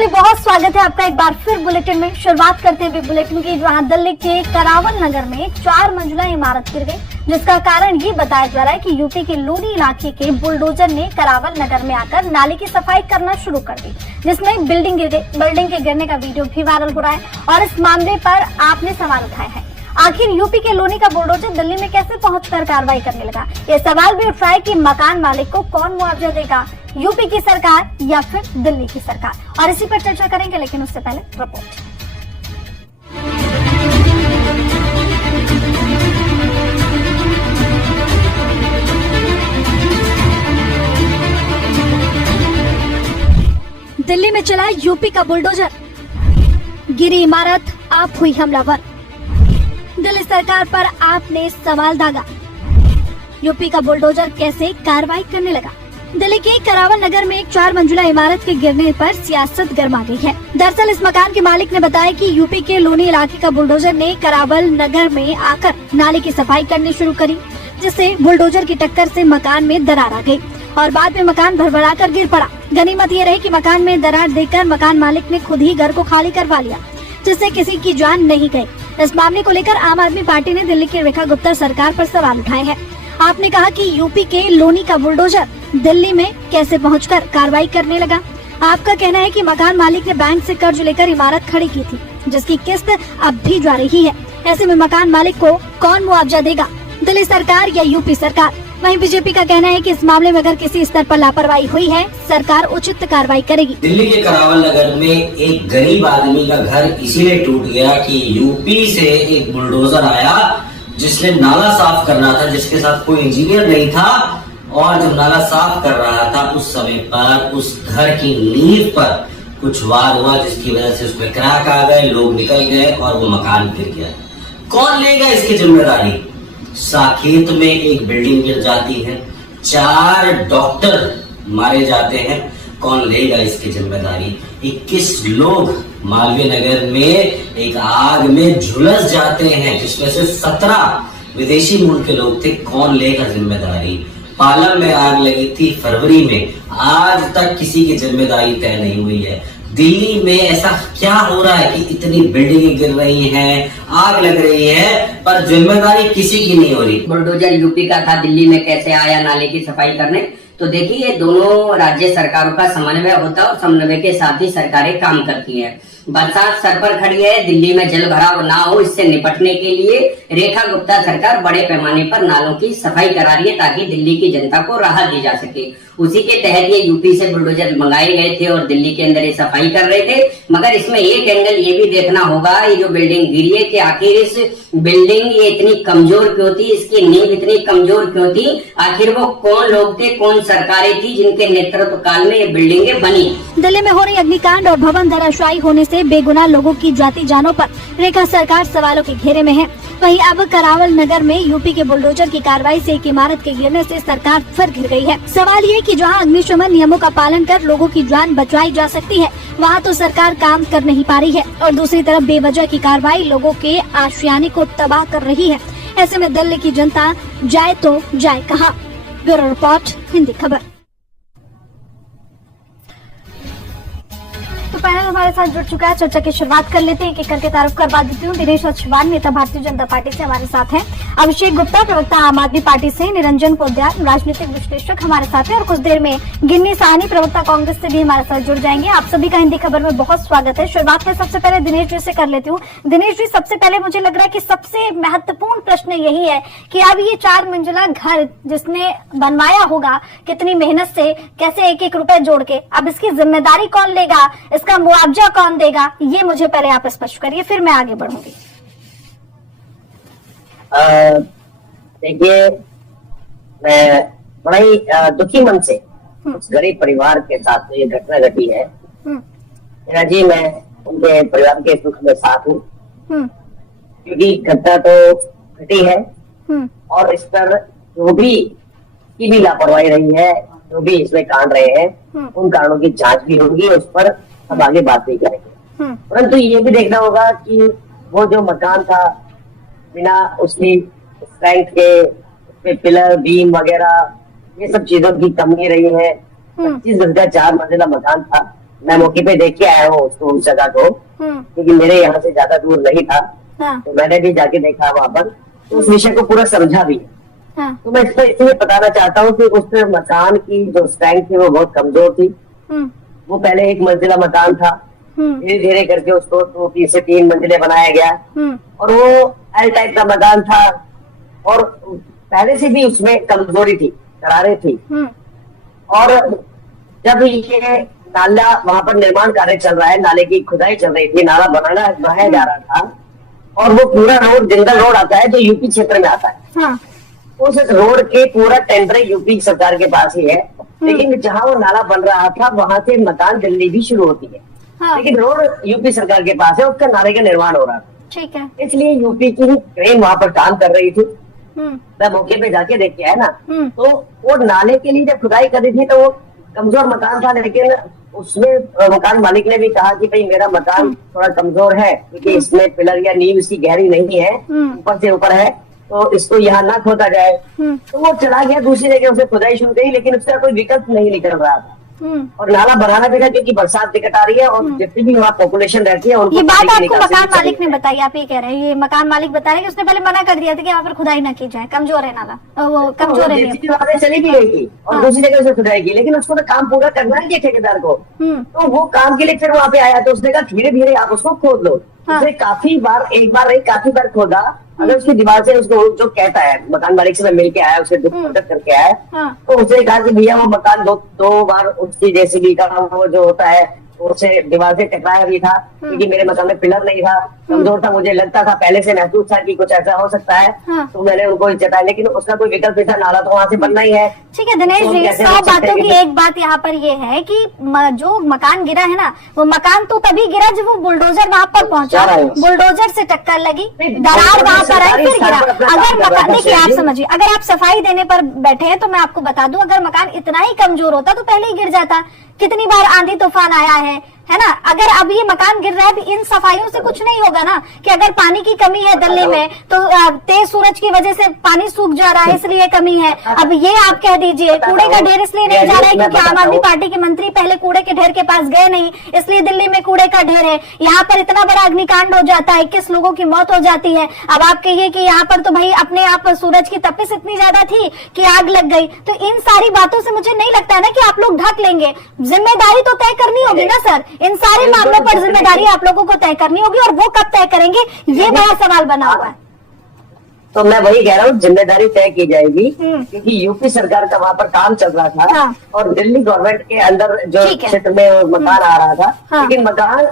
बहुत स्वागत है आपका एक बार फिर बुलेटिन में। शुरुआत करते हैं बुलेटिन की, जहां दिल्ली के करावल नगर में 4 मंजिला इमारत गिर गई, जिसका कारण ये बताया जा रहा है कि यूपी के लोनी इलाके के बुलडोजर ने करावल नगर में आकर नाले की सफाई करना शुरू कर दी, जिसमें बिल्डिंग गिर गई। बिल्डिंग के गिरने का वीडियो भी वायरल हो रहा है और इस मामले पर आपने सवाल उठाए हैं, आखिर यूपी के लोनी का बुलडोजर दिल्ली में कैसे पहुंचकर कार्रवाई करने लगा। ये सवाल भी उठ रहा है कि मकान मालिक को कौन मुआवजा देगा, यूपी की सरकार या फिर दिल्ली की सरकार, और इसी पर चर्चा करेंगे। लेकिन उससे पहले रिपोर्ट। दिल्ली में चला यूपी का बुलडोजर, गिरी इमारत, आप हुई हमलावर। दिल्ली सरकार पर आपने सवाल दागा, यूपी का बुलडोजर कैसे कार्रवाई करने लगा। दिल्ली के करावल नगर में एक 4 मंजिला इमारत के गिरने पर सियासत गर्मा गई है। दरअसल इस मकान के मालिक ने बताया कि यूपी के लोनी इलाके का बुलडोजर ने करावल नगर में आकर नाले की सफाई करनी शुरू करी, जिससे बुलडोजर की टक्कर से मकान में दरार आ गई और बाद में मकान भरभरा कर गिर पड़ा। गनीमत ये रही कि मकान में दरार देखकर मकान मालिक ने खुद ही घर को खाली करवा लिया, जिससे किसी की जान नहीं गई। इस मामले को लेकर आम आदमी पार्टी ने दिल्ली की रेखा गुप्ता सरकार पर सवाल उठाए हैं। आपने कहा कि यूपी के लोनी का बुलडोजर दिल्ली में कैसे पहुंचकर कार्रवाई करने लगा। आपका कहना है कि मकान मालिक ने बैंक से कर्ज लेकर इमारत खड़ी की थी, जिसकी किस्त अब भी जा रही है। ऐसे में मकान मालिक को कौन मुआवजा देगा, दिल्ली सरकार या यूपी सरकार। वहीं बीजेपी का कहना है कि इस मामले में अगर किसी स्तर पर लापरवाही हुई है, सरकार उचित कार्रवाई करेगी। दिल्ली के करावल नगर में एक गरीब आदमी का घर इसीलिए टूट गया कि यूपी से एक बुलडोजर आया जिसने नाला साफ करना था, जिसके साथ कोई इंजीनियर नहीं था, और जब नाला साफ कर रहा था उस समय पर उस घर की नींव पर कुछ वार हुआ, जिसकी वजह से उसमें क्रैक आ गए, लोग निकल गए और वो मकान गिर गया। कौन लेगा इसकी जिम्मेदारी। साकेत में एक बिल्डिंग गिर जाती है, 4 डॉक्टर मारे जाते हैं, कौन लेगा इसकी जिम्मेदारी। 21 लोग मालवीय नगर में एक आग में झुलस जाते हैं, जिसमें से 17 विदेशी मूल के लोग थे, कौन लेगा जिम्मेदारी। पालम में आग लगी थी फरवरी में, आज तक किसी की जिम्मेदारी तय नहीं हुई है। दिल्ली में ऐसा क्या हो रहा है कि इतनी बिल्डिंगें गिर रही हैं, आग लग रही है, पर जिम्मेदारी किसी की नहीं हो रही। बुलडोजर यूपी का था, दिल्ली में कैसे आया नाले की सफाई करने। तो देखिए, दोनों राज्य सरकारों का समन्वय होता है और समन्वय के साथ ही सरकारें काम करती हैं। बरसात सर पर खड़ी है, दिल्ली में जल भराव ना हो, इससे निपटने के लिए रेखा गुप्ता सरकार बड़े पैमाने पर नालों की सफाई करा रही है, ताकि दिल्ली की जनता को राहत दी जा सके। उसी के तहत ये यूपी से बुलडोजर मंगाए गए थे और दिल्ली के अंदर ये सफाई कर रहे थे। मगर इसमें एक एंगल ये भी देखना होगा, ये जो बिल्डिंग गिरी है कि आखिर इस बिल्डिंग ये इतनी कमजोर क्यों थी, इसकी नींव इतनी कमजोर क्यों थी, आखिर वो कौन लोग थे, कौन सरकारें थी जिनके नेतृत्व काल में ये बिल्डिंगें बनी। दिल्ली में हो रही अग्निकांड और भवन धराशायी होने से बेगुनाह लोगों की जाती जानों पर रेखा सरकार सवालों के घेरे में है। वहीं अब करावल नगर में यूपी के बुलडोजर की कार्रवाई से एक इमारत के गिरने से सरकार फिर घिर गई है। सवाल ये कि जहां अग्निशमन नियमों का पालन कर लोगों की जान बचाई जा सकती है, वहां तो सरकार काम कर नहीं पा रही है, और दूसरी तरफ बेवजह की कार्रवाई लोगों के आशियाने को तबाह कर रही है। ऐसे में दिल्ली की जनता जाए तो जाए कहाँ। ब्यूरो रिपोर्ट, हिंदी खबर। तो पैनल हमारे साथ जुड़ चुका है, चर्चा की शुरुआत कर लेते हैं। एक एक करके तारुफ करवा देती हूँ। दिनेश अच्छवान, नेता भारतीय जनता पार्टी से हमारे साथ हैं। अभिषेक गुप्ता, प्रवक्ता आम आदमी पार्टी से। निरंजन पोद्यार, राजनीतिक विश्लेषक हमारे साथ हैं। और कुछ देर में गिन्नी साहनी, प्रवक्ता कांग्रेस से भी हमारे साथ जुड़ जाएंगे। आप सभी का हिंदी खबर में बहुत स्वागत है। शुरुआत में सबसे पहले दिनेश जी से कर लेती हूँ। दिनेश जी, सबसे पहले मुझे लग रहा है कि सबसे महत्वपूर्ण प्रश्न यही है कि अब ये 4 मंजिला घर जिसने बनवाया होगा, कितनी मेहनत से, कैसे एक एक रुपए जोड़ के, अब इसकी जिम्मेदारी कौन लेगा, इसका मुआवजा कौन देगा, ये मुझे पहले आप स्पष्ट करिए, फिर मैं आगे बढ़ूंगी। देखिए, मैं बड़ा ही दुखी मन से उस गरीब परिवार के साथ ये घटना घटी है। मीना जी, मैं उनके परिवार के सुख में साथ हूँ, क्योंकि घटना तो घटी है और इस पर जो भी की भी लापरवाही रही है, जो भी इसमें कांड रहे हैं, उन कारणों की जांच भी होगी, उस पर हम आगे बात नहीं करेंगे। परंतु ये भी देखना होगा कि वो जो मकान था, बिना उसकी स्ट्रेंथ के, उसमें पिलर, बीम वगैरह, ये सब चीजों की कमी रही है। 25 गज का 4 मंजिला मकान था, मैं मौके पे देख के आया हूँ उसको, उस जगह को, क्योंकि मेरे यहाँ से ज्यादा दूर नहीं था। हाँ, तो मैंने भी जाके देखा वहां पर, तो उस विषय को पूरा समझा भी। हाँ, तो मैं इसको इसलिए बताना चाहता हूँ कि उस मकान की जो स्ट्रेंथ थी वो बहुत कमजोर थी। वो पहले एक मंजिला मकान था, धीरे धीरे करके उसको 2 से 3 मंजिले बनाया गया, और वो एल टाइप का मकान था, और पहले से भी उसमें कमजोरी थी, दरारें थी। और जब ये नाला वहां पर निर्माण कार्य चल रहा है, नाले की खुदाई चल रही थी, नाला बनाया जा रहा था, और वो पूरा रोड जिंदल रोड आता है जो यूपी क्षेत्र में आता है। हाँ, उस रोड के पूरा टेंडर यूपी सरकार के पास ही है, लेकिन जहां वो नाला बन रहा था वहां से मकान दिल्ली भी शुरू होती है। हाँ, लेकिन रोड यूपी सरकार के पास है, उसका नाले का निर्माण हो रहा था, ठीक है। इसलिए यूपी की क्रेन वहां पर काम कर रही थी। मैं मौके पे जाके देख के आया ना, तो वो नाले के लिए जब खुदाई कर रही थी तो वो कमजोर मकान था, लेकिन उसमें मकान मालिक ने भी कहा कि भाई मेरा मकान थोड़ा कमजोर है, क्योंकि इसमें पिलर या नींव इसकी गहरी नहीं है, ऊपर से ऊपर है, तो इसको यहाँ ना खोदा जाए। तो वो चला गया दूसरी जगह, उसे खुदाई शुरू की, लेकिन उसका कोई विकल्प नहीं निकल रहा था, और नाला बनाना पड़ा, क्योंकि बरसात दिक्कत आ रही है, और जितनी भी वहाँ पॉपुलेशन रहती है उनको ये बात पानी की आपको निकासी मकान भी मालिक ने चाहिए। बताई, आप ये कह रहे हैं ये मकान मालिक बता रहे हैं कि उसने पहले मना कर दिया था कि यहाँ पर खुदाई ना की जाए, कमजोर है नाला, वो कमजोर है। दूसरी बातें चली भी गई थी, और दूसरी जगह उसे खुदाई की, लेकिन उसको तो काम पूरा करना है ठेकेदार को, तो वो काम के लिए फिर वहाँ पे आया, तो उसने कहा धीरे धीरे आप उसको खोद लो। उसने काफी बार, एक बार नहीं काफी बार खोदा, अगर उसकी दीवार से उसको जो कहता है, मकान मालिक से मैं मिल के आया, उसे दुख प्रकट करके आया, तो उसने कहा कि भैया वो मकान दो बार उसकी जेसीबी का वो जो होता है उसे दीवार से टकराया भी था, क्योंकि मेरे मकान में पिलर नहीं था, कमजोर था, मुझे लगता था, पहले से महसूस था कि कुछ ऐसा हो सकता है, तो मैंने उनको जताया, लेकिन उसका कोई विकल्प नहीं था, नाला तो वहां से बनना ही है। ठीक है दिनेश तो जी, कैसे 100 हो सकता है बातों की कि- एक बात यहाँ पर ये है कि जो मकान गिरा है ना, वो मकान तो तभी गिरा जब वो बुलडोजर वहां पर पहुंचा, बुलडोजर से टक्कर लगी, दरार वहां पर आई, फिर गिरा। अगर मकान, देखिए आप समझिए, अगर आप सफाई देने पर बैठे हैं तो मैं आपको बता दूं, अगर मकान इतना ही कमजोर होता तो पहले ही गिर जाता। कितनी बार आंधी तूफान आया है ना। अगर अब ये मकान गिर रहा है, इन सफाइयों से कुछ नहीं होगा ना, कि अगर पानी की कमी है दिल्ली में तो तेज सूरज की वजह से पानी सूख जा रहा है, इसलिए कमी है। अब ये आप कह दीजिए कूड़े का ढेर इसलिए नहीं जा रहा है क्योंकि आम आदमी पार्टी के मंत्री पहले कूड़े के ढेर के पास गए नहीं, इसलिए दिल्ली में कूड़े का ढेर है। यहाँ पर इतना बड़ा अग्निकांड हो जाता है, 21 लोगों की मौत हो जाती है। अब आप कहिए कि यहाँ पर तो भाई अपने आप सूरज की तपिश इतनी ज्यादा थी कि आग लग गई। तो इन सारी बातों से मुझे नहीं लगता है ना कि आप लोग ढक लेंगे। जिम्मेदारी तो तय करनी होगी ना सर, इन सारे मामलों पर जिम्मेदारी आप लोगों को तय करनी होगी, और वो कब तय करेंगे ये बड़ा सवाल बना हुआ है। तो मैं वही कह रहा हूँ, जिम्मेदारी तय की जाएगी, क्योंकि यूपी सरकार का वहाँ पर काम चल रहा था। हाँ। और दिल्ली गवर्नमेंट के अंदर जो ठीक है। क्षेत्र में मकान आ रहा था, हाँ। लेकिन मकान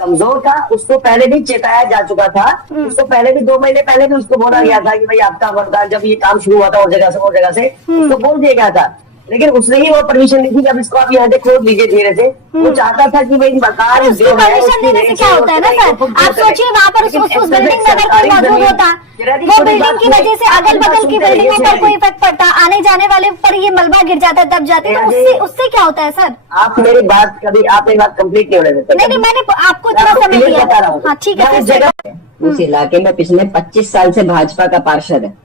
कमजोर था, उसको पहले भी चेताया जा चुका था। उसको पहले भी 2 महीने पहले भी उसको बोला गया था कि भाई आपका मकान, जब ये काम शुरू हुआ था उस जगह से उसको बोल दिया गया था, लेकिन उसने ही वो परमिशन दी थी कि अब इसको आप यहाँ से खोद लीजिए धीरे से। वो चाहता था कि भाई मकान उसको परमिशन देने से क्या होता है ना सर, आप सोचिए वहाँ पर उस बिल्डिंग में अगर कोई मौजूद होता, वो बिल्डिंग की वजह से अगल बगल की बिल्डिंगों पर कोई इफेक्ट पड़ता, आने जाने वाले पर ये मलबा गिर जाता, दब जाते, तो उससे क्या होता है सर? आप मेरी बात कंप्लीट नहीं होने देते। नहीं, मैंने आपको इतना समय दिया। हाँ ठीक है, उस जगह, उस इलाके में पिछले 25 साल से भाजपा का पार्षद है।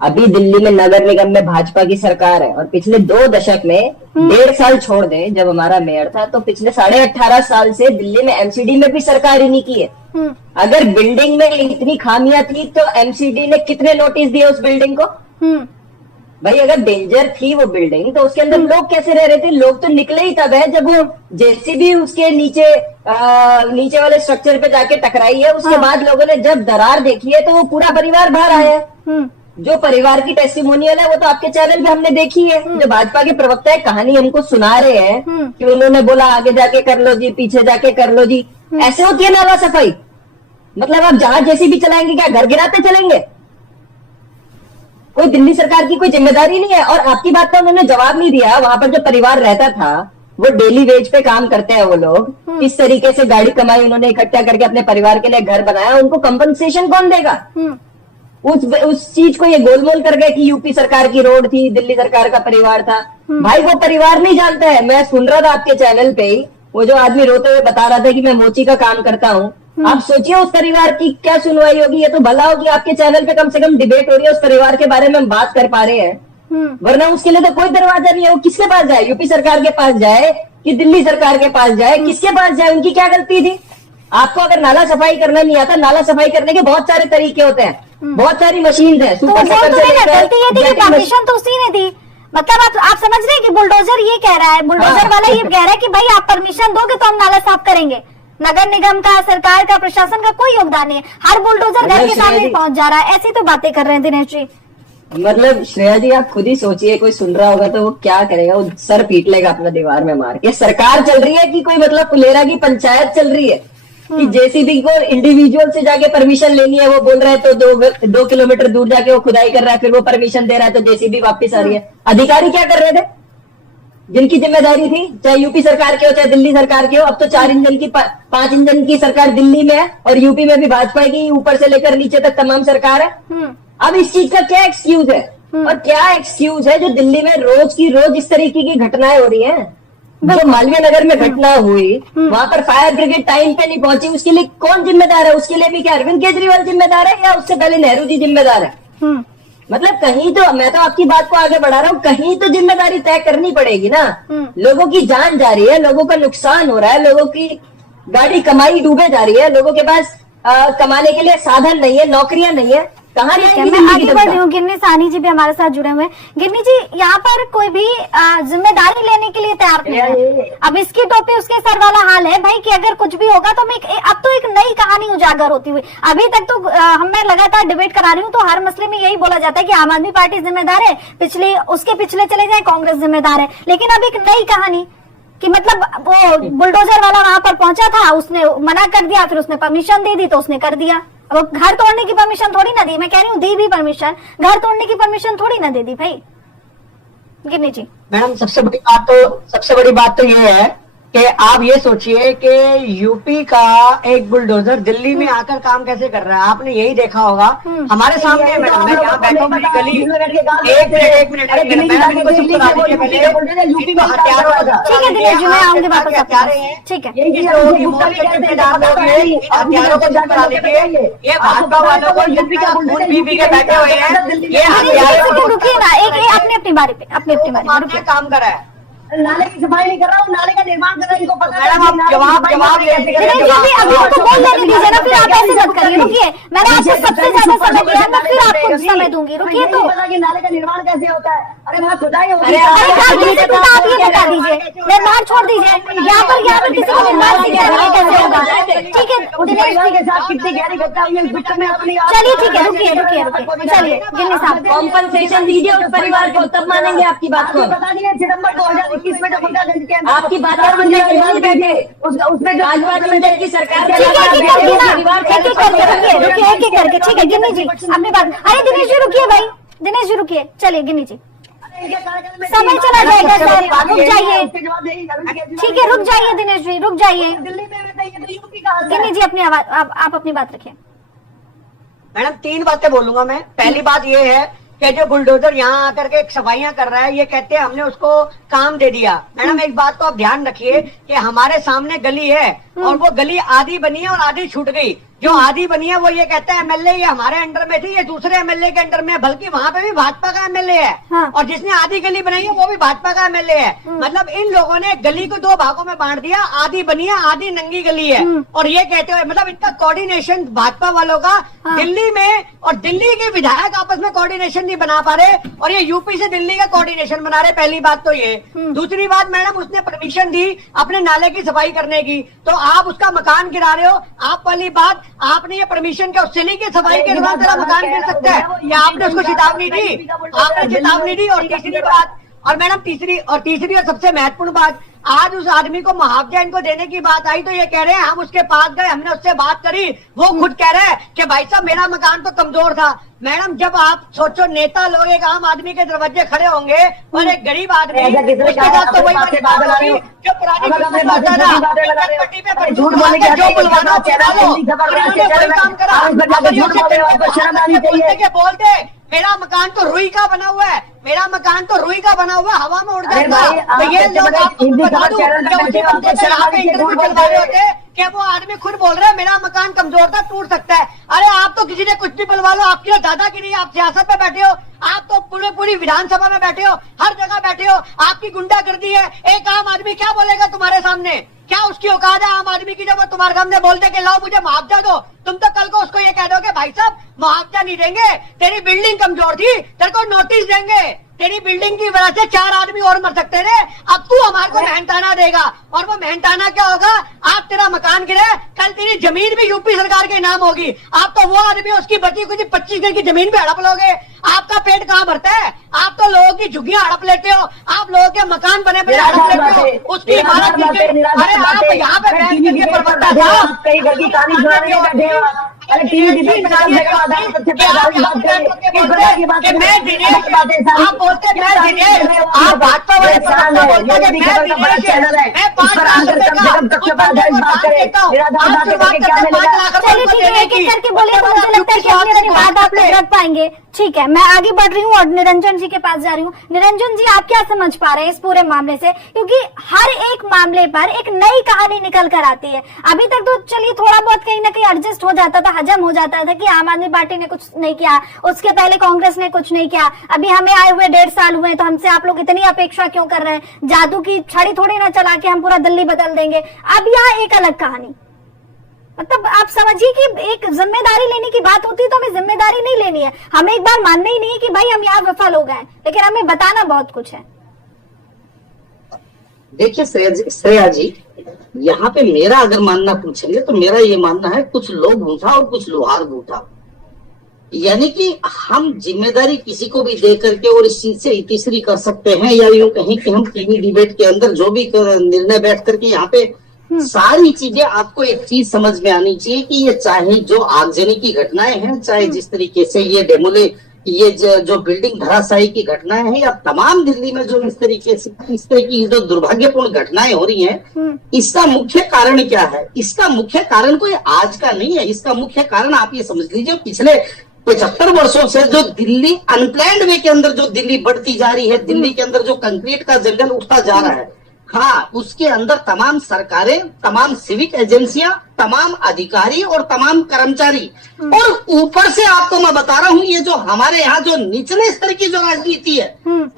अभी दिल्ली में नगर निगम में भाजपा की सरकार है, और पिछले 2 दशक में 1.5 साल छोड़ दें जब हमारा मेयर था, तो पिछले 18.5 साल से दिल्ली में एमसीडी में भी सरकार ही नहीं की है। अगर बिल्डिंग में इतनी खामियां थी तो एमसीडी ने कितने नोटिस दिए उस बिल्डिंग को? भाई अगर डेंजर थी वो बिल्डिंग तो उसके अंदर लोग कैसे रह रहे थे? लोग तो निकले ही तब है जब वो जेसीबी उसके नीचे वाले स्ट्रक्चर पे जाके टकराई है। उसके बाद लोगों ने जब दरार देखी है तो वो पूरा परिवार बाहर आया है। जो परिवार की टेस्टिमोनियल है वो तो आपके चैनल पे हमने देखी है। जो भाजपा के प्रवक्ता है कहानी हमको सुना रहे हैं कि उन्होंने बोला आगे जाके कर लो जी, पीछे जाके कर लो जी। ऐसे होती है नाला सफाई? मतलब आप जहां जैसी भी चलाएंगे क्या घर गिराते चलेंगे? कोई दिल्ली सरकार की कोई जिम्मेदारी नहीं है। और आपकी बात का उन्होंने जवाब नहीं दिया। वहां पर जो परिवार रहता था वो डेली वेज पे काम करते हैं वो लोग, किस तरीके से गाड़ी कमाई उन्होंने इकट्ठा करके अपने परिवार के लिए घर बनाया, उनको कंपनसेशन कौन देगा? उस चीज को ये गोलमोल कर गए कि यूपी सरकार की रोड थी, दिल्ली सरकार का परिवार था। भाई वो परिवार नहीं जानता है। मैं सुन रहा था आपके चैनल पे ही वो जो आदमी रोते हुए बता रहा था कि मैं मोची का काम करता हूँ। आप सोचिए उस परिवार की क्या सुनवाई होगी। ये तो भला होगी आपके चैनल पे कम से कम डिबेट हो रही है, उस परिवार के बारे में हम बात कर पा रहे हैं, वरना उसके लिए तो कोई दरवाजा नहीं है। वो किसके पास जाए? यूपी सरकार के पास जाए कि दिल्ली सरकार के पास जाए। किसके पास जाए? उनकी क्या गलती थी? आपको अगर नाला सफाई करना नहीं आता, नाला सफाई करने के बहुत सारे तरीके होते हैं, बहुत सारी मशीन है। तो वो तो नहीं ना, गलती ये थी कि परमिशन तो उसी ने दी। मतलब आप समझ रहे हैं कि बुलडोजर ये कह रहा है, बुलडोजर वाला ये कह रहा है कि भाई आप परमिशन दोगे तो हम नाला साफ करेंगे। नगर निगम का, सरकार का, प्रशासन का कोई योगदान नहीं है। हर बुलडोजर घर के सामने पहुंच जा रहा है। ऐसी तो बातें कर रहे हैं दिनेश जी। मतलब श्रेया जी, आप खुद ही सोचिए, कोई सुन रहा होगा तो वो क्या करेगा? वो सर पीट लेगा अपना दीवार में मार के। सरकार चल रही है कि कोई मतलब फुलेरा की पंचायत चल रही है कि जेसीबी को इंडिविजुअल से जाके परमिशन लेनी है? वो बोल रहा है तो 2 किलोमीटर दूर जाके वो खुदाई कर रहा है, फिर वो परमिशन दे रहा है तो जेसीबी वापस आ रही है। अधिकारी क्या कर रहे थे जिनकी जिम्मेदारी थी, चाहे यूपी सरकार के हो चाहे दिल्ली सरकार के हो? अब तो 4 इंजन की 5 इंजन की सरकार दिल्ली में है और यूपी में भी भाजपा की ऊपर से लेकर नीचे तक तमाम सरकार है। अब इस चीज का क्या एक्सक्यूज है? और क्या एक्सक्यूज है जो दिल्ली में रोज की रोज इस तरीके की घटनाएं हो रही हैं? जो मालवीय नगर में घटना हुई, वहां पर फायर ब्रिगेड टाइम पे नहीं पहुंची, उसके लिए कौन जिम्मेदार है? उसके लिए भी क्या अरविंद केजरीवाल जिम्मेदार है या उससे पहले नेहरू जी जिम्मेदार है? मतलब कहीं तो, मैं तो आपकी बात को आगे बढ़ा रहा हूँ, कहीं तो जिम्मेदारी तय करनी पड़ेगी ना। लोगों की जान जा रही है, लोगों का नुकसान हो रहा है, लोगों की गाड़ी कमाई डूबे जा रही है, लोगों के पास कमाने के लिए साधन नहीं है, नौकरियां नहीं है। कहाँ मैं आगे बढ़ रही हूँ। गिन्नी साहनी जी भी हमारे साथ जुड़े हुए हैं। गिन्नी जी, यहाँ पर कोई भी जिम्मेदारी लेने के लिए तैयार नहीं है। अब इसकी टोपी उसके सर वाला हाल है भाई कि अगर कुछ भी होगा तो अब तो एक नई कहानी उजागर होती हुई। अभी तक तो मैं लगातार डिबेट करा रही हूँ तो हर मसले में यही बोला जाता है कि आम आदमी पार्टी जिम्मेदार है, उसके पिछले चले जाए कांग्रेस जिम्मेदार है। लेकिन अब एक नई कहानी कि मतलब वो बुलडोजर वाला वहां पर पहुंचा था, उसने मना कर दिया, फिर उसने परमिशन दे दी तो उसने कर दिया। अब घर तोड़ने की परमिशन थोड़ी ना दी, मैं कह रही हूँ दी भी परमिशन, घर तोड़ने की परमिशन थोड़ी ना दे दी भाई। गिन्नी जी। मैडम, सबसे बड़ी बात तो ये है कि आप ये सोचिए कि यूपी का एक बुलडोजर दिल्ली में आकर काम कैसे कर रहा है। आपने यही देखा होगा हमारे सामने। मैडम, मैं यहाँ बैठा हूँ मेरी गली, एक मिनट मैडम, इनको चुप करा दीजिए पहले। इनको हथियारों का, ठीक है दिनेश जी, मैं आऊंगी वापस आपके पास। ठीक है, इन लोगों की मौत के जिम्मेदार लोग हैं, इन हथियारों को चुप करा दीजिए। ये भाजपा वालों को यूपी का खून पी के बैठे हुए हैं, ये हथियारों। रुकिए ना, एक अपनी बारी पे, अपनी बारी पे रुकिए। काम कर रहा है, नाले की सफाई नहीं कर रहा हूँ, नाले का निर्माण कर रहा है, इनको पता है। मैडम, आप जवाब अभी आपको बोल लेने दीजिए ना, फिर आप ऐसे मत करिए। रुकिए, मैंने आपको सबसे ज्यादा समय दिया, मैं फिर आपको समय दूंगी। रुकिए तो पता कि नाले का निर्माण कैसे होता है? अरे वहाँ खुदाई होती अरे है। आप ये बता दीजिए, निर्माण छोड़ दीजिए। यहाँ पर किसी को निर्माण सिखाने कैसे होगा? ठीक है परिवार के साथ कितनी गहरी घटना हुई है इस घटना में अपनी। चलिए ठीक है, रुकिए। चलिए गिन्नी साहब, कॉम्पनसेशन दीजिए उस परिवार को, तब मानेंगे आपकी बात को। बता दिए सितंबर 2021 में जब उनका आपकी बात उसमें जो की सरकार रुकिए एक एक करके। ठीक है गिन्नी जी, अपनी बात। अरे दिनेश जी रुकिए भाई, दिनेश जी रुकिए। चलिए गिन्नी जी, समय चला जाएगा सर, रुक जाइए। ठीक है, रुक जाइए दिनेश जी, रुक जाइए। गिन्नी जी अपनी आवाज, आप अपनी बात रखिए। मैडम, 3 बातें बोलूंगा मैं। पहली बात ये है कि जो बुलडोजर यहाँ आकर के सफाइयां कर रहा है, ये कहते हैं हमने उसको काम दे दिया। मैडम, एक बात तो आप ध्यान रखिए कि हमारे सामने गली है और वो गली आधी बनी है और आधी छूट गई। जो आधी बनी है वो ये कहता है एमएलए ये हमारे अंडर में थी, ये दूसरे एमएलए के अंडर में है, बल्कि वहाँ पे भी भाजपा का एमएलए है। हाँ। और जिसने आधी गली बनाई है वो भी भाजपा का एमएलए है। मतलब इन लोगों ने गली को 2 भागों में बांट दिया, आधी बनी है, आधी नंगी गली है। और ये कहते हुए मतलब इनका कोऑर्डिनेशन भाजपा वालों का दिल्ली में, और दिल्ली के विधायक आपस में कोऑर्डिनेशन नहीं बना पा रहे और ये यूपी से दिल्ली का कोऑर्डिनेशन बना रहे। पहली बात तो ये। दूसरी बात, मैडम, उसने परमिशन दी अपने नाले की सफाई करने की, तो आप उसका मकान गिरा रहे हो। आप वाली बात, आपने ये परमिशन क्या उस सिली की सफाई के दौरान तेरा मकान गिर सकता है? क्या आपने उसको चेतावनी दी? आपने चेतावनी दी। और तीसरी बात, और मैडम तीसरी और सबसे महत्वपूर्ण बात, आज उस आदमी को मुआवजा इनको देने की बात आई तो ये कह रहे हैं हम उसके पास गए, हमने उससे बात करी, वो खुद कह रहे हैं कि भाई साहब मेरा मकान तो कमजोर था। मैडम, जब आप सोचो नेता लोग एक आम आदमी के दरवाजे खड़े होंगे और एक गरीब आदमी उसके साथ तो वही जो पुरानी पट्टी पे जो बुलवाना वही काम करा। बोलते मेरा मकान तो रुई का बना हुआ है, मेरा मकान तो रुई का बना हुआ है, हवा में उड़ जाता। तो ये लोग आपको बता दूं कि वो आदमी खुद बोल रहा है मेरा मकान कमजोर था, टूट सकता है। अरे आप तो किसी ने कुछ भी बुलवा लो, आपकी तो दादागिरी, आप सियासत में बैठे हो, आप तो पूरी विधानसभा में बैठे हो, हर जगह बैठे हो, आपकी गुंडागर्दी है। एक आम आदमी क्या बोलेगा तुम्हारे सामने? क्या उसकी औकात है आम आदमी की जब वो तुम्हारे सामने बोलते कि लाओ मुझे मुआवजा दो? तुम तो कल को उसको ये कह दोगे भाई साहब मुआवजा नहीं देंगे, तेरी बिल्डिंग कमजोर थी, तेरे को नोटिस देंगे, तेरी बिल्डिंग की वजह से 4 आदमी और मर सकते थे, अब तू हमारे को मेहनताना देगा। और वो मेहनताना क्या होगा? आज तेरा मकान गिरे, कल तेरी जमीन भी यूपी सरकार के नाम होगी। आप तो वो आदमी उसकी बची कुछ 25 घर की जमीन पे हड़प लोगे। आपका पेट कहाँ भरता है? आप तो लोगों की झुग्गियां हड़प लेते हो, आप लोगों के मकान बने बने हड़प लेते हो, उसकी इमारत। अरे आप यहाँ पे बैठ के प्रवक्ता था, कई घर की कहानी सुनाने बैठे हो। अरे टीवी आप बोलते आप भाजपा वाले चलिए ठीक है, एक एक करके बोलिए तो मुझे लगता है कि अपनी अपनी बात आप लोग रख पाएंगे। ठीक है, मैं आगे बढ़ रही हूँ और निरंजन जी के पास जा रही हूँ। निरंजन जी, आप क्या समझ पा रहे हैं इस पूरे मामले से? क्योंकि हर एक मामले पर एक नई कहानी निकल कर आती है। अभी तक तो चलिए थोड़ा बहुत कहीं ना कहीं एडजस्ट हो जाता था, हजम हो जाता था कि आम आदमी पार्टी ने कुछ नहीं किया, उसके पहले कांग्रेस ने कुछ नहीं किया, अभी हमें आए हुए 1.5 साल हुए तो हमसे आप लोग इतनी अपेक्षा क्यों कर रहे हैं? जादू की छड़ी थोड़ी ना चला के हम पूरा दिल्ली बदल देंगे। अब यहाँ एक अलग कहानी, मतलब आप समझिए कि एक जिम्मेदारी लेने की बात होती है तो हमें जिम्मेदारी नहीं लेनी है, हमें एक बार मानना ही नहीं है कि भाई हम यहाँ विफल हो गए, लेकिन हमें बताना बहुत कुछ है। देखिए श्रेया जी, यहाँ पे मेरा अगर मानना पूछेंगे तो मेरा ये मानना है कुछ लोग बूझा और कुछ लोहार बूझा। यानी कि हम जिम्मेदारी किसी को भी दे करके और इस चीज से इतिश्री कर सकते हैं, या यूं कहें कि हम टीवी डिबेट के अंदर जो भी निर्णय बैठ करके यहाँ पे सारी चीजें आपको एक चीज समझ में आनी चाहिए कि ये चाहे जो आगजनी की घटनाएं हैं, चाहे जिस तरीके से ये जो बिल्डिंग धराशायी की घटनाएं हैं, या तमाम दिल्ली में जो इस तरीके से इस तरह की जो दुर्भाग्यपूर्ण घटनाएं हो रही हैं, इसका मुख्य कारण क्या है? इसका मुख्य कारण कोई आज का नहीं है। इसका मुख्य कारण आप ये समझ लीजिए पिछले 75 वर्षों से जो दिल्ली अनप्लैन्ड वे के अंदर जो दिल्ली बढ़ती जा रही है, दिल्ली के अंदर जो कंक्रीट का जंगल उठता जा रहा है, हाँ, उसके अंदर तमाम सरकारें, तमाम सिविक एजेंसियां, तमाम अधिकारी और तमाम कर्मचारी, और ऊपर से आपको मैं बता रहा हूँ ये जो हमारे यहाँ जो निचले स्तर की जो राजनीति है,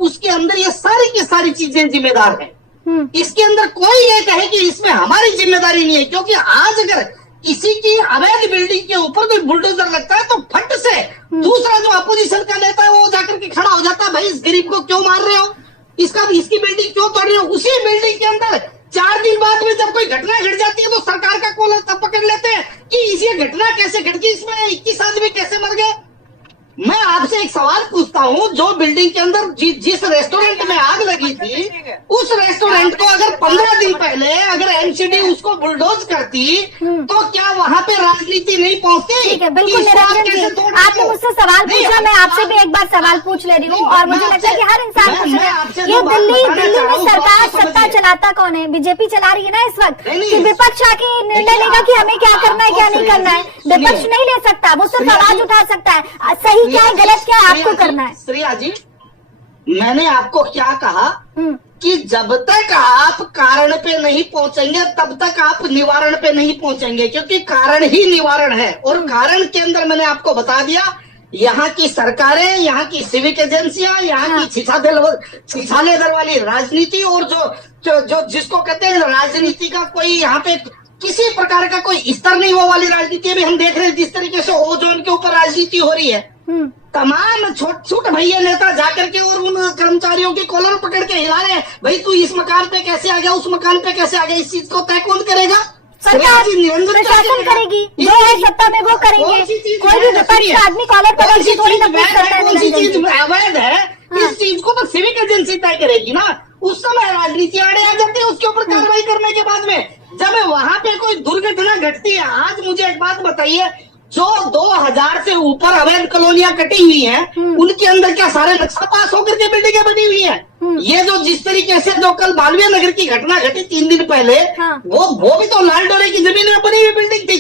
उसके अंदर ये सारी की सारी चीजें जिम्मेदार हैं। इसके अंदर कोई ये कहे कि इसमें हमारी जिम्मेदारी नहीं है, क्योंकि आज अगर किसी की अवैध बिल्डिंग के ऊपर कोई बुलडोजर लगता है तो फट से दूसरा जो अपोजिशन का नेता है वो जाकर के खड़ा हो जाता है, भाई इस गरीब को क्यों मार रहे हो, इसकी बिल्डिंग क्यों तोड़ रहे हो? उसी बिल्डिंग के अंदर 4 दिन बाद में जब कोई घटना घट जाती है तो सरकार का कॉलर तब पकड़ लेते हैं कि इसी घटना कैसे घट गई, इसमें 21 आदमी कैसे मर गए। मैं आपसे एक सवाल पूछता हूँ, जो बिल्डिंग के अंदर जिस रेस्टोरेंट में आग लगी थी, उस रेस्टोरेंट को अगर 15 दिन पहले अगर एमसीडी उसको बुलडोज करती तो क्या वहाँ पे राजनीति नहीं पहुँचती? ठीक है, बिल्कुल निरंजन जी, आपने मुझसे सवाल पूछा, मैं आपसे भी एक बार सवाल पूछ ले रही हूँ। और मुझे लगता है कि हर इंसान को ये दिल्ली में सरकार सत्ता चलाता कौन है? बीजेपी चला रही है ना इस वक्त, कि विपक्ष आके निर्णय लेगा कि हमें क्या करना है क्या नहीं करना है। विपक्ष नहीं ले सकता, वो सिर्फ आवाज उठा सकता है, सही क्या है गलत क्या है आपको करना है। श्रेया जी, मैंने आपको क्या कहा कि जब तक आप कारण पे नहीं पहुंचेंगे तब तक आप निवारण पे नहीं पहुंचेंगे, क्योंकि कारण ही निवारण है। और कारण के अंदर मैंने आपको बता दिया, यहाँ की सरकारें, यहाँ की सिविक एजेंसियां, यहाँ की छिछालेदर वाली राजनीति, और जो जिसको कहते हैं राजनीति का कोई यहाँ पे किसी प्रकार का कोई स्तर नहीं, वो वाली राजनीति भी हम देख रहे हैं। जिस तरीके से ओजोन के ऊपर राजनीति हो रही है, तमाम छोटे भैया नेता जाकर के और उन कर्मचारियों के कॉलर पकड़ के हिला रहे हैं, भाई तू इस मकान पे कैसे आ गया, उस मकान पे कैसे आ गया। इस चीज को तय कौन करेगा? सरकार, प्रशासन करेगी, जो है सत्ता में वो करेंगे। कोई भी विपक्ष का आदमी कॉलर पकड़ के थोड़ी ना पूछ सकता है। कौन सी चीज अवैध है, इस चीज को तो सिविक एजेंसी तय करेगी ना। उस समय राजनीति आड़े आ जाती है उसके ऊपर कार्रवाई करने के बाद में, जब वहां पे कोई दुर्घटना घटती है। आज मुझे एक बात बताइए, जो 2000 से ऊपर अवैध कॉलोनियां कटी हुई हैं, उनके अंदर क्या सारे नक्शा पास होकर के बिल्डिंगें बनी हुई हैं? ये जो जिस तरीके से जो कल मालवीय नगर की घटना घटी 3 दिन पहले, वो भी तो लाल डोरे की जमीन में बनी हुई बिल्डिंग थी।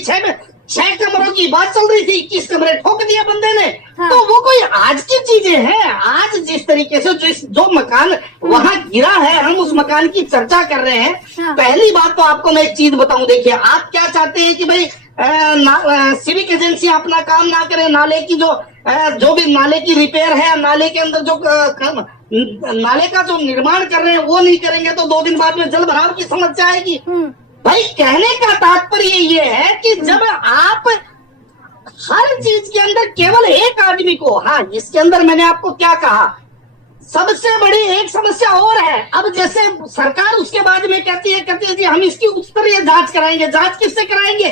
6 कमरों की बात चल रही थी, 21 कमरे ठोक दिया बंदे ने। तो वो कोई आज की चीजें हैं? आज जिस तरीके से जो मकान वहां गिरा है, हम उस मकान की चर्चा कर रहे हैं। पहली बात तो आपको मैं एक चीज बताऊं, देखिए आप क्या चाहते हैं कि भाई सिविक एजेंसी अपना काम ना करे, नाले की जो भी नाले की रिपेयर है, नाले के अंदर जो नाले का जो निर्माण कर रहे हैं वो नहीं करेंगे तो 2 दिन बाद में जल भराव की समस्या आएगी। भाई कहने का तात्पर्य ये है कि जब आप हर चीज के अंदर केवल एक आदमी को, हाँ इसके अंदर मैंने आपको क्या कहा, सबसे बड़ी एक समस्या और है। अब जैसे सरकार उसके बाद में कहती है जी हम इसकी उच्च स्तरीय जांच कराएंगे। जांच किससे कराएंगे?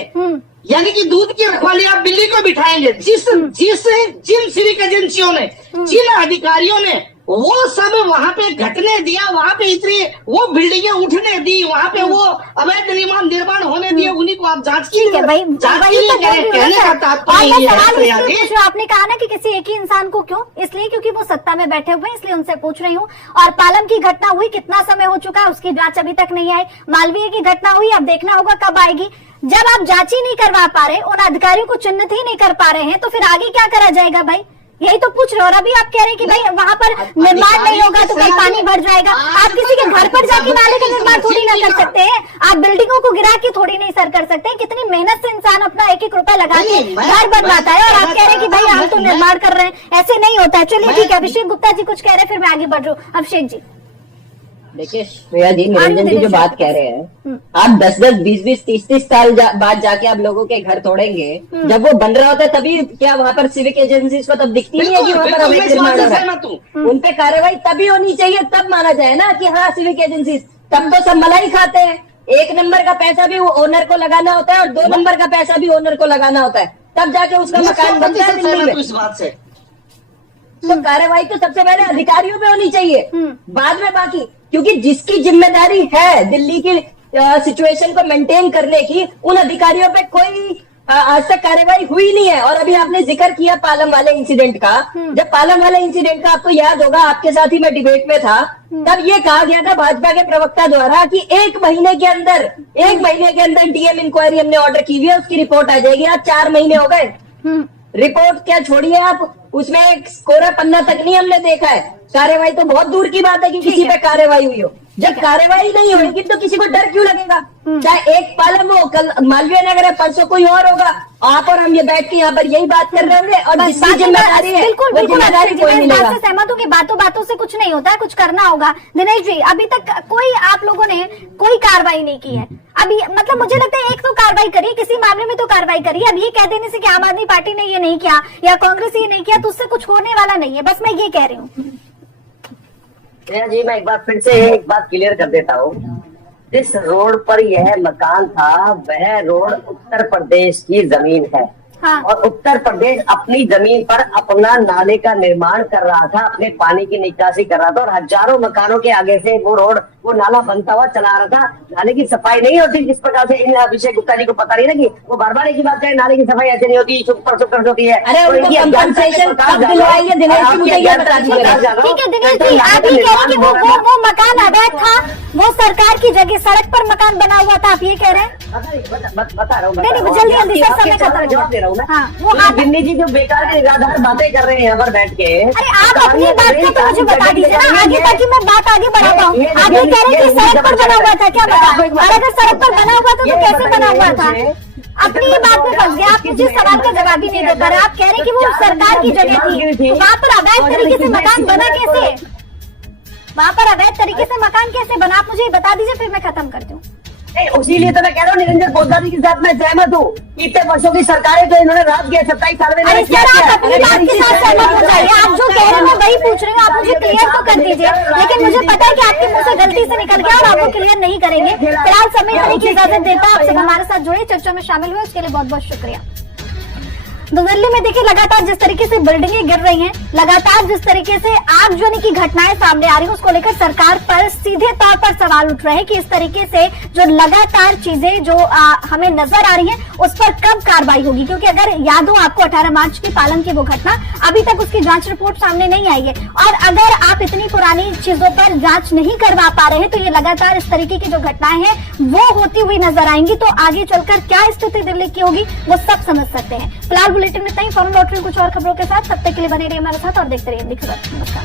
यानी कि दूध की रखवाली आप बिल्ली को बिठाएंगे। जिन सिविक एजेंसियों ने, जिन अधिकारियों ने वो सब वहां पे घटने दिया, वहां पे इतनी वो बिल्डिंगें उठने दी, वहां पे वो अवैध निर्माण होने दिए, उन्हीं को आप जांच की कहने का तात्पर्य। आपने कहा ना कि किसी एक ही इंसान को क्यों, इसलिए क्योंकि वो सत्ता में बैठे हुए हैं, इसलिए उनसे पूछ रही हूँ। और पालम की घटना हुई, कितना समय हो चुका है, उसकी जांच अभी तक नहीं आई। मालवीय की घटना हुई, अब देखना होगा कब आएगी। जब आप जांच ही नहीं करवा पा रहे, उन अधिकारियों को चिन्हित ही नहीं कर पा रहे हैं, तो फिर आगे क्या करा जाएगा भाई? यही तो पूछ रहे हो। और अभी आप कह रहे हैं कि भाई वहां पर निर्माण नहीं होगा तो कल पानी भर जाएगा। आप किसी के घर पर जाके नाले का निर्माण थोड़ी ना कर सकते हैं, आप बिल्डिंगों को गिरा के थोड़ी नहीं सर कर सकते हैं। कितनी मेहनत से इंसान अपना एक रुपया लगा के घर बनवाता है, और आप कह रहे हैं कि भाई हम तो निर्माण कर रहे हैं। ऐसे नहीं होता है। चलिए ठीक है, अभिषेक गुप्ता जी कुछ कह रहे हैं, फिर मैं आगे बढ़ रहा हूँ। अभिषेक जी देखिए श्रेया जी, निरंजन जी जो बात कह रहे हैं, आप 10-10, 20-20, 30-30 साल बाद जाके आप लोगों के घर तोड़ेंगे। जब वो बन रहा होता है तभी क्या वहाँ पर सिविक एजेंसीज को तब दिखती नहीं है कि वहाँ पर अवैध निर्माण हो रहा है? उन पे कार्रवाई तभी होनी चाहिए, तब माना जाए ना कि हाँ सिविक एजेंसीज। तब तो सब मलाई खाते हैं। 1 नंबर का पैसा भी वो ओनर को लगाना होता है और 2 नंबर का पैसा भी ओनर को लगाना होता है, तब जाके उसका मकान बनता है दिल्ली में। इस बात से तो कार्रवाई तो सबसे पहले अधिकारियों पे होनी चाहिए, बाद में बाकी। क्योंकि जिसकी जिम्मेदारी है दिल्ली की सिचुएशन को मेंटेन करने की, उन अधिकारियों पे कोई आज तक कार्रवाई हुई नहीं है। और अभी आपने जिक्र किया पालम वाले इंसिडेंट का। जब पालम वाले इंसिडेंट का आपको याद होगा, आपके साथ ही मैं डिबेट में था, तब ये कहा गया था भाजपा के प्रवक्ता द्वारा कि 1 महीने के अंदर डीएम इंक्वायरी हमने ऑर्डर की हुई है, उसकी रिपोर्ट आ जाएगी। आज 4 महीने हो गए, रिपोर्ट क्या छोड़िए आप, उसमें एक कोरा पन्ना तक नहीं हमने देखा है। कार्रवाई तो बहुत दूर की बात है कि किसी पे कार्रवाई हुई हो। जब कार्रवाई नहीं होगी तो किसी को डर क्यों लगेगा? चाहे एक पालम हो, कल मालवीय नगर है, परसों कोई और होगा। आप और हम ये बैठ के यहाँ पर यही बात कर रहे होंगे, और जिसकी जिम्मेदारी है वो जिम्मेदारी कोई नहीं लेगा। सहमत हूँ कि बातों से कुछ नहीं होता है, कुछ करना होगा। दिनेश जी, अभी तक कोई आप लोगों ने कोई कार्रवाई नहीं की है अभी। मतलब मुझे लगता है एक तो कार्रवाई करिए, किसी मामले में तो कार्रवाई करिए। अब ये कह देने से कि आम आदमी पार्टी ने ये नहीं किया या कांग्रेस ये नहीं किया तो उससे कुछ होने वाला नहीं है। बस मैं ये कह रही हूँ। जी मैं एक बार फिर से एक बात क्लियर कर देता हूँ। जिस रोड पर यह मकान था वह रोड उत्तर प्रदेश की जमीन है। हाँ। और उत्तर प्रदेश अपनी जमीन पर अपना नाले का निर्माण कर रहा था, अपने पानी की निकासी कर रहा था, और हजारों मकानों के आगे से वो नाला बनता हुआ चला रहा था। नाले की सफाई नहीं होती जिस प्रकार से इन अभिषेक गुप्ता जी को पता नहीं लगी, वो बार बार एक ही बात कहे, नाले की सफाई ऐसे नहीं होती, चुप कर होती है। अरे उनको कंपनसेशन कब दिलवाएंगे दिनेश जी, मुझे ये बता दीजिए। ठीक है दिनेश जी, आप ये कह रहे हैं कि वो मकान अवैध था, वो सरकार की जगह सड़क पर मकान बना हुआ था, आप ये कह रहे हैं? बता रहा हूँ, जल्दी समय खत्म। जवाब दे रहा हूँ मैं। हाँ, वो दिल्ली जी जो बेकार के निराधार बातें कर रहे हैं यहाँ पर बैठ के। अरे आप अपनी बात का तो मुझे बता दीजिए ना आगे, ताकि मैं बात आगे बढ़ा पाऊँ। आप ये कह रहे हैं कि सड़क पर बना हुआ था, क्या बता? और अगर सड़क पर बना हुआ था तो कैसे बना हुआ था? अपनी ये बात में फंस गया। आप मुझे सवाल का जवाब ही नहीं दे पा रहे। आप कह रहे हैं कि वो सरकार की जगह थी, वहाँ पर अवैध तरीके से मकान बना कैसे? वहाँ पर अवैध तरीके से मकान कैसे बना? आप मुझे बता दीजिए, फिर मैं खत्म करती हूँ। उसीलिए तो मैं कह रहा हूँ निरंजन पोद्दार के साथ मैं सहमत हूँ। इतने वर्षों की सरकारें तो इन्होंने रात के 27 साल में आप अपनी बात के साथ सहमत हो जाइए। आप जो कह रहे हैं मैं वही पूछ रही हूँ, आप मुझे क्लियर तो कर दीजिए। लेकिन मुझे पता है कि आपके मुंह से गलती से निकल गया और आप वो क्लियर नहीं करेंगे। फिलहाल समय देने की इजाजत देता है। आप सब हमारे साथ जुड़े, चर्चा में शामिल हुए, उसके लिए बहुत बहुत शुक्रिया। तो दिल्ली में देखिए लगातार जिस तरीके से बिल्डिंगें गिर रही हैं, लगातार जिस तरीके से आगजनी की घटनाएं सामने आ रही हैं, उसको लेकर सरकार पर सीधे तौर पर सवाल उठ रहे हैं कि इस तरीके से जो लगातार चीजें जो हमें नजर आ रही हैं उस पर कब कार्रवाई होगी। क्योंकि अगर याद हो आपको 18 मार्च की पालम की वो घटना, अभी तक उसकी जांच रिपोर्ट सामने नहीं आई है। और अगर आप इतनी पुरानी चीजों पर जांच नहीं करवा पा रहे हैं तो ये लगातार इस तरीके की जो घटनाएं हैं वो होती हुई नजर आएंगी। तो आगे चलकर क्या स्थिति दिल्ली की होगी वो सब समझ सकते हैं। फिलहाल बुलेटिन में इतना ही। फॉरन लौट रही कुछ और खबरों के साथ, तब तक के लिए बने रहिए हमारे साथ और देखते रहिए दिखकर। नमस्कार।